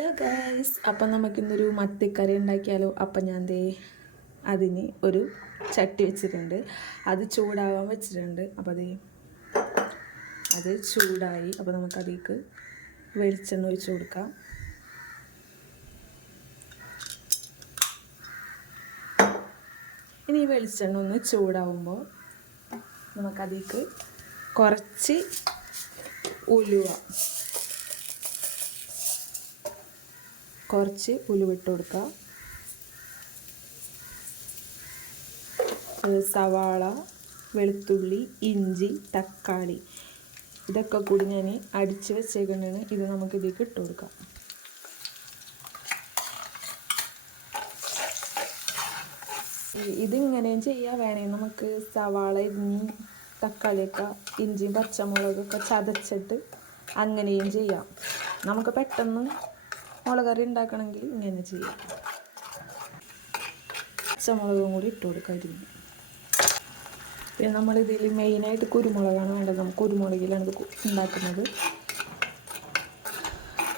Hello guys, അപ്പം നമുക്കിന്നൊരു മത്തിക്കറി ഉണ്ടാക്കിയാലോ. അപ്പം ഞാൻ അതിന് ഒരു ചട്ടി വെച്ചിട്ടുണ്ട്, അത് ചൂടാവാൻ വെച്ചിട്ടുണ്ട്. അപ്പോൾ അത് ചൂടായി. അപ്പോൾ നമുക്കതിലേക്ക് വെളിച്ചെണ്ണ ഒഴിച്ച് കൊടുക്കാം. ഇനി ഈ വെളിച്ചെണ്ണ ഒന്ന് ചൂടാവുമ്പോൾ നമുക്കതിലേക്ക് കുറച്ച് ഉലുവിട്ട് കൊടുക്കുക. സവാള, വെളുത്തുള്ളി, ഇഞ്ചി, തക്കാളി ഇതൊക്കെ കൂടി ഞാൻ അടിച്ച് വെച്ചേക്കുന്നതാണ്. ഇത് നമുക്ക് ഇതിലേക്ക് ഇട്ട് കൊടുക്കാം. ഇതിങ്ങനെയും ചെയ്യാം. വേണമെങ്കിൽ നമുക്ക് സവാള, തക്കാളിയൊക്കെ, ഇഞ്ചിയും പച്ചമുളകൊക്കെ ചതച്ചിട്ട് അങ്ങനെയും ചെയ്യാം. നമുക്ക് പെട്ടെന്ന് മുളക് കറി ഉണ്ടാക്കണമെങ്കിൽ ഇങ്ങനെ ചെയ്യാം. പച്ചമുളകും കൂടി ഇട്ട് കൊടുക്കാതിരിക്കും. പിന്നെ നമ്മളിതിൽ മെയിനായിട്ട് കുരുമുളകാണ് വേണ്ടത്. നമുക്ക് കുരുമുളകിലാണ് ഇത് ഉണ്ടാക്കുന്നത്.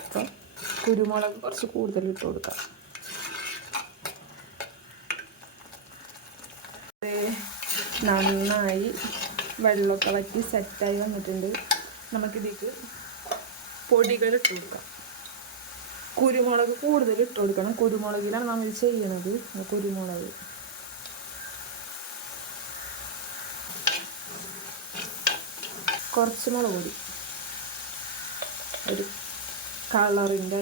അപ്പം കുരുമുളക് കുറച്ച് കൂടുതൽ ഇട്ട് കൊടുക്കാം. നന്നായി വെള്ളമൊക്കെ വറ്റി സെറ്റായി വന്നിട്ടുണ്ട്. നമുക്കിതിലേക്ക് പൊടികൾ ഇട്ട് കൊടുക്കാം. കുരുമുളക് കൂടുതൽ ഇട്ട് കൊടുക്കണം. കുരുമുളകിലാണ് നമ്മൾ ചെയ്യണത്. കുരുമുളക് കുറച്ച് മുളക് പൊടി, ഒരു കളറിൻ്റെ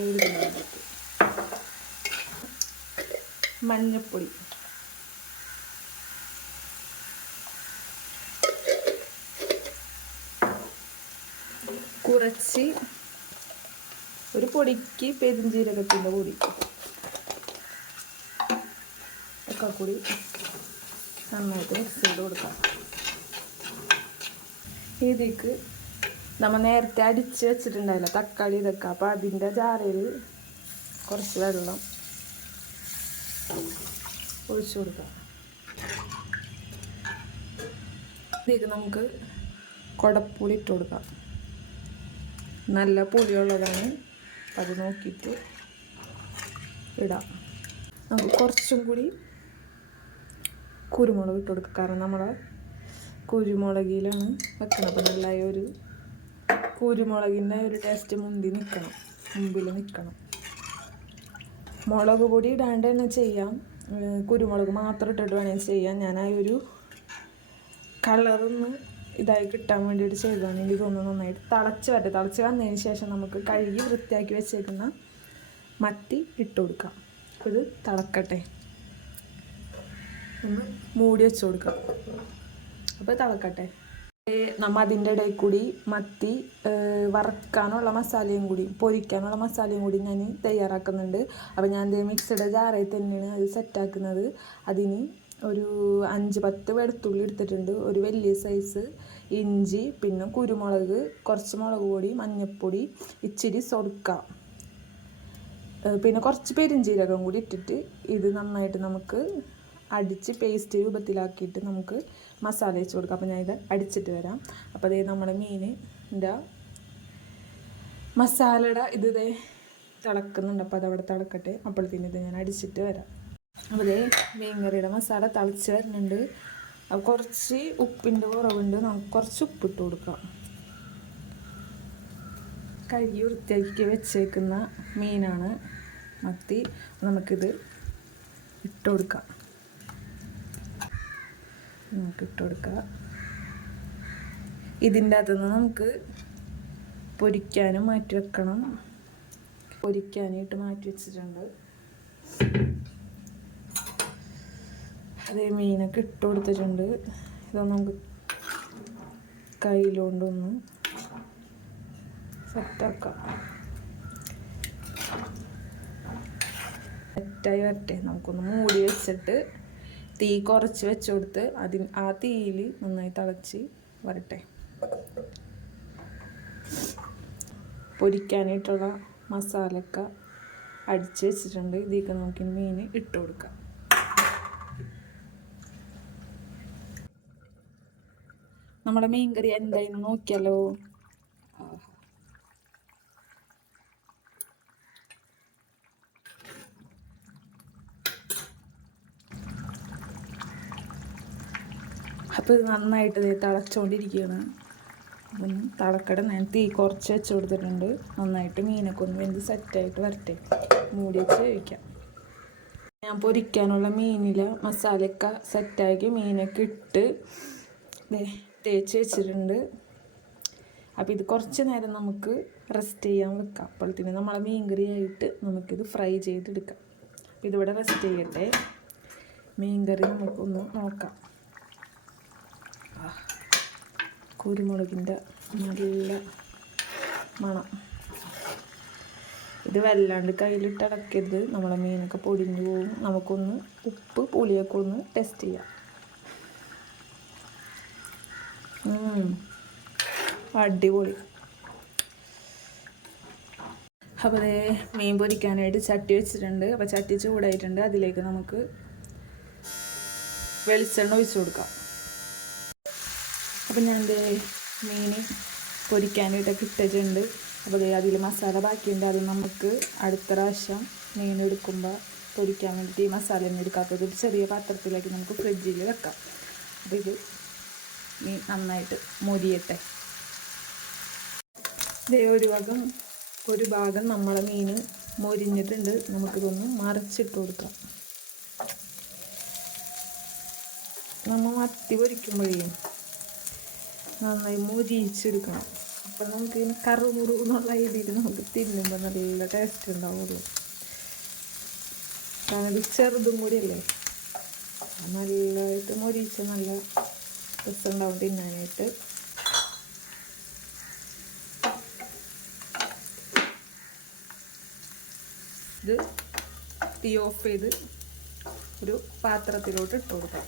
മഞ്ഞൾപ്പൊടി, കുറച്ച് ഒരു പൊടിക്ക് പെരുംജീരകത്തിൻ്റെ പൊടി ഒക്കെ കൂടി നന്നായിട്ട് മിക്സ് ചെയ്ത് കൊടുക്കാം. ഇതിലേക്ക് നമ്മൾ നേരത്തെ അടിച്ച് വെച്ചിട്ടുണ്ടായില്ല തക്കാളി ഇതൊക്കെ, അപ്പോൾ അതിൻ്റെ ജാരയിൽ കുറച്ച് വെള്ളം ഒഴിച്ചു കൊടുക്കാം. ഇതിലേക്ക് നമുക്ക് കുടപ്പുളി ഇട്ട് കൊടുക്കാം. നല്ല പുളിയുള്ളതാണ്, അത് നോക്കിയിട്ട് ഇടാം. നമുക്ക് കുറച്ചും കൂടി കുരുമുളക് ഇട്ട് കൊടുക്കാം. കാരണം നമ്മൾ കുരുമുളകിലാണ് വെക്കണം. അപ്പോൾ നല്ല ഒരു കുരുമുളകിൻ്റെ ഒരു ടേസ്റ്റ് മുമ്പിൽ നിൽക്കണം. മുളക് പൊടി ഇടാണ്ട് തന്നെ ചെയ്യാം. കുരുമുളക് മാത്രം ഇട്ടിട്ട് വേണമെങ്കിൽ ചെയ്യാം. ഞാൻ ആ ഒരു കളറൊന്ന് ഇതായി കിട്ടാൻ വേണ്ടിയിട്ട് ചെയ്തതാണെങ്കിൽ ഇതൊന്ന് നന്നായിട്ട് തിളച്ച് വന്നതിന് ശേഷം നമുക്ക് കഴുകി വൃത്തിയാക്കി വെച്ചേക്കുന്ന മത്തി ഇട്ട് കൊടുക്കാം. ഇത് തിളക്കട്ടെ, ഒന്ന് മൂടി വെച്ച് കൊടുക്കാം. അപ്പോൾ തിളക്കട്ടെ. നമ്മൾ അതിൻ്റെ ഇടയിൽ കൂടി മത്തി വറക്കാനുള്ള മസാലയും കൂടി പൊരിക്കാനുള്ള മസാലയും കൂടി ഞാൻ തയ്യാറാക്കുന്നുണ്ട്. അപ്പോൾ ഞാൻ മിക്സിയുടെ ജാറിൽ തന്നെയാണ് അത് സെറ്റാക്കുന്നത്. അതിന് ഒരു 5-10 വെളുത്തുള്ളി എടുത്തിട്ടുണ്ട്, ഒരു വലിയ സൈസ് ഇഞ്ചി, പിന്നെ കുരുമുളക്, കുറച്ച് മുളക് പൊടി, മഞ്ഞൾപ്പൊടി, ഇച്ചിരി സൊർക്ക, പിന്നെ കുറച്ച് പെരുംജീരകം കൂടി ഇട്ടിട്ട് ഇത് നന്നായിട്ട് നമുക്ക് അടിച്ച് പേസ്റ്റ് രൂപത്തിലാക്കിയിട്ട് നമുക്ക് മസാല വെച്ച് കൊടുക്കാം. അപ്പോൾ ഞാൻ ഇത് അടിച്ചിട്ട് വരാം. അപ്പോൾ അതേ നമ്മുടെ മീനിൻ്റെ മസാലയുടെ ഇത് തിളക്കുന്നുണ്ട്. അപ്പോൾ അതവിടെ തിളക്കട്ടെ. അപ്പോഴത്തേന് ഇത് ഞാൻ അടിച്ചിട്ട് വരാം. അപ്പോൾ മീൻ കറിയുടെ മസാല തിളച്ച് വരുന്നുണ്ട്. അപ്പോൾ കുറച്ച് ഉപ്പിൻ്റെ കുറവുണ്ട്, നമുക്ക് കുറച്ച് ഉപ്പിട്ട് കൊടുക്കാം. കഴുകി വൃത്തിയാക്കി വെച്ചേക്കുന്ന മീനാണ് മത്തി. നമുക്കിത് ഇട്ട് കൊടുക്കാം. ഇതിൻ്റെ അകത്തുനിന്ന് നമുക്ക് പൊരിക്കാനും മാറ്റി വെക്കണം. പൊരിക്കാനായിട്ട് മാറ്റി വെച്ചിട്ടുണ്ട്. അതേ മീനൊക്കെ ഇട്ട് കൊടുത്തിട്ടുണ്ട്. ഇതൊന്ന് നമുക്ക് കയ്യിലുകൊണ്ടൊന്ന് സെറ്റാക്കാം. സെറ്റായി വരട്ടെ. നമുക്കൊന്ന് മൂടി വെച്ചിട്ട് തീ കുറച്ച് വെച്ച് കൊടുത്ത് ആ തീയിൽ നന്നായി തിളച്ച് വരട്ടെ. പൊരിക്കാനായിട്ടുള്ള മസാലയൊക്കെ അടിച്ച് വെച്ചിട്ടുണ്ട്. ഇതിലേക്ക് നമുക്ക് മീൻ ഇട്ട് കൊടുക്കാം. നമ്മുടെ മീൻകറി എന്തായിരുന്നു നോക്കിയാലോ. അപ്പോൾ ഇത് നന്നായിട്ട് തിളച്ചുകൊണ്ടിരിക്കുകയാണ്. അപ്പം തിളക്കട ഞാൻ തീ കുറച്ച് വെച്ച് കൊടുത്തിട്ടുണ്ട്. നന്നായിട്ട് മീനൊക്കെ ഒന്ന് വെന്ത് സെറ്റായിട്ട് വരട്ടെ. മൂടി വെച്ച് കഴിക്കാം. ഞാൻ പൊരിക്കാനുള്ള മീനിൽ മസാലയൊക്കെ സെറ്റാക്കി മീനൊക്കെ ഇട്ട് തേച്ച് വെച്ചിട്ടുണ്ട്. അപ്പോൾ ഇത് കുറച്ച് നേരം നമുക്ക് റെസ്റ്റ് ചെയ്യാൻ വെക്കാം. അപ്പോഴത്തേന് നമ്മളെ മീൻകറി ആയിട്ട് നമുക്കിത് ഫ്രൈ ചെയ്തെടുക്കാം. അപ്പോൾ ഇതിവിടെ റെസ്റ്റ് ചെയ്യട്ടെ. മീൻകറി നമുക്കൊന്ന് നോക്കാം. കുരുമുളകിൻ്റെ നല്ല മണം. ഇത് വല്ലാണ്ട് കയ്യിലിട്ട് ഇളക്കരുത്, നമ്മളെ മീനൊക്കെ പൊടിഞ്ഞു പോകും. നമുക്കൊന്ന് ഉപ്പ് പുളിയൊക്കെ ഒന്ന് ടെസ്റ്റ് ചെയ്യാം. അടിപൊളി. അപ്പോൾ അതേ മീൻ പൊരിക്കാനായിട്ട് ചട്ടി വെച്ചിട്ടുണ്ട്. അപ്പോൾ ചട്ടി ചൂടായിട്ടുണ്ട്. അതിലേക്ക് നമുക്ക് വെളിച്ചെണ്ണ ഒഴിച്ചു കൊടുക്കാം. അപ്പോൾ ഞാൻ മീൻ പൊരിക്കാനായിട്ടൊക്കെ ഇട്ടിട്ടുണ്ട്. അപ്പോൾ അതിൽ മസാല ബാക്കിയുണ്ട്. അത് നമുക്ക് അടുത്ത പ്രാവശ്യം മീൻ എടുക്കുമ്പോൾ പൊരിക്കാൻ വേണ്ടിയിട്ട് ഈ മസാല ഒന്നും എടുക്കാത്തത് ഒരു ചെറിയ പാത്രത്തിലേക്ക് നമുക്ക് ഫ്രിഡ്ജിൽ വെക്കാം. അപ്പോൾ ഇത് മീൻ നന്നായിട്ട് മൊരിയട്ടെ. ഒരു ഭാഗം നമ്മളെ മീൻ മൊരിഞ്ഞിട്ടുണ്ട്. നമുക്കിതൊന്ന് മറിച്ചിട്ട് കൊടുക്കാം. നമ്മൾ മത്തി പൊരിക്കുമ്പോഴേ നന്നായി മൊരിച്ചെടുക്കണം. അപ്പോൾ നമുക്ക് ഇങ്ങനെ കറുമുറു എന്നുള്ള രീതിയിൽ നമുക്ക് തിന്നുമ്പോൾ നല്ല ടേസ്റ്റ് ഉണ്ടാവുള്ളൂ. കാരണം ഇത് ചെറുതും കൂടിയല്ലേ, നല്ലതായിട്ട് മൊരിച്ച് നല്ല രസമുണ്ടാവും തിന്നാനായിട്ട്. ഇത് തീ ഓഫ് ചെയ്ത് ഒരു പാത്രത്തിലോട്ട് ഇട്ട് കൊടുക്കാം.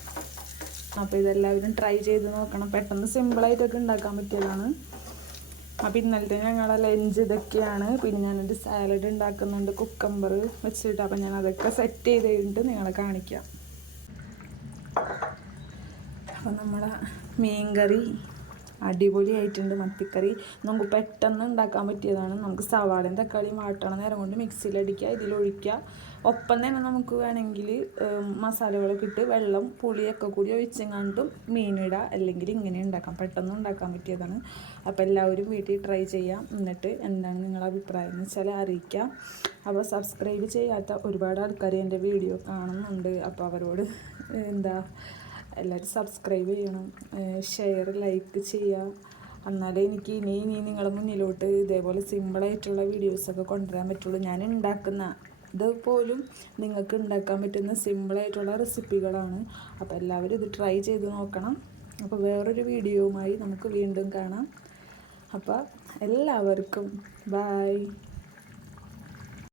അപ്പോൾ ഇതെല്ലാവരും ട്രൈ ചെയ്ത് നോക്കണം. പെട്ടെന്ന് സിമ്പിളായിട്ടൊക്കെ ഉണ്ടാക്കാൻ പറ്റിയതാണ്. അപ്പോൾ ഇന്നലത്തെ ഞങ്ങളുടെ ലഞ്ച് ഇതൊക്കെയാണ്. പിന്നെ ഞാനൊരു സാലഡ് ഉണ്ടാക്കുന്നുണ്ട് കുക്കമ്പർ വെച്ചിട്ട്. അപ്പോൾ ഞാൻ അതൊക്കെ സെറ്റ് ചെയ്ത് കഴിഞ്ഞിട്ട് നിങ്ങളെ കാണിക്കാം. അപ്പോൾ നമ്മുടെ മീൻകറി അടിപൊളിയായിട്ടുണ്ട്. മത്തിക്കറി നമുക്ക് പെട്ടെന്ന് ഉണ്ടാക്കാൻ പറ്റിയതാണ്. നമുക്ക് സവാളയും തക്കാളിയും വാട്ടണ നേരം കൊണ്ട് മിക്സിയിലടിക്കുക, ഇതിലൊഴിക്കുക. ഒപ്പം തന്നെ നമുക്ക് വേണമെങ്കിൽ മസാലകളൊക്കെ ഇട്ട് വെള്ളം പുളിയൊക്കെ കൂടി ഒഴിച്ചെങ്ങാണ്ടും മീനിടുക, അല്ലെങ്കിൽ ഇങ്ങനെ ഉണ്ടാക്കാം. പെട്ടെന്ന് ഉണ്ടാക്കാൻ പറ്റിയതാണ്. അപ്പോൾ എല്ലാവരും വീട്ടിൽ ട്രൈ ചെയ്യാം. എന്നിട്ട് എന്താണ് നിങ്ങളുടെ അഭിപ്രായം എന്ന് വെച്ചാൽ അറിയിക്കാം. അപ്പോൾ സബ്സ്ക്രൈബ് ചെയ്യാത്ത ഒരുപാട് ആൾക്കാർ എൻ്റെ വീഡിയോ കാണുന്നുണ്ട്. അപ്പോൾ അവരോട് എല്ലാവരും സബ്സ്ക്രൈബ് ചെയ്യണം, ഷെയർ ലൈക്ക് ചെയ്യുക. എന്നാലേ എനിക്ക് ഇനി നിങ്ങളുടെ മുന്നിലോട്ട് ഇതേപോലെ സിമ്പിളായിട്ടുള്ള വീഡിയോസൊക്കെ കൊണ്ടുവരാൻ പറ്റുള്ളൂ. ഞാൻ ഉണ്ടാക്കുന്ന ഇത് പോലും നിങ്ങൾക്ക് ഉണ്ടാക്കാൻ പറ്റുന്ന സിമ്പിളായിട്ടുള്ള റെസിപ്പികളാണ്. അപ്പോൾ എല്ലാവരും ഇത് ട്രൈ ചെയ്ത് നോക്കണം. അപ്പോൾ വേറൊരു വീഡിയോയുമായി നമുക്ക് വീണ്ടും കാണാം. അപ്പോൾ എല്ലാവർക്കും ബൈ.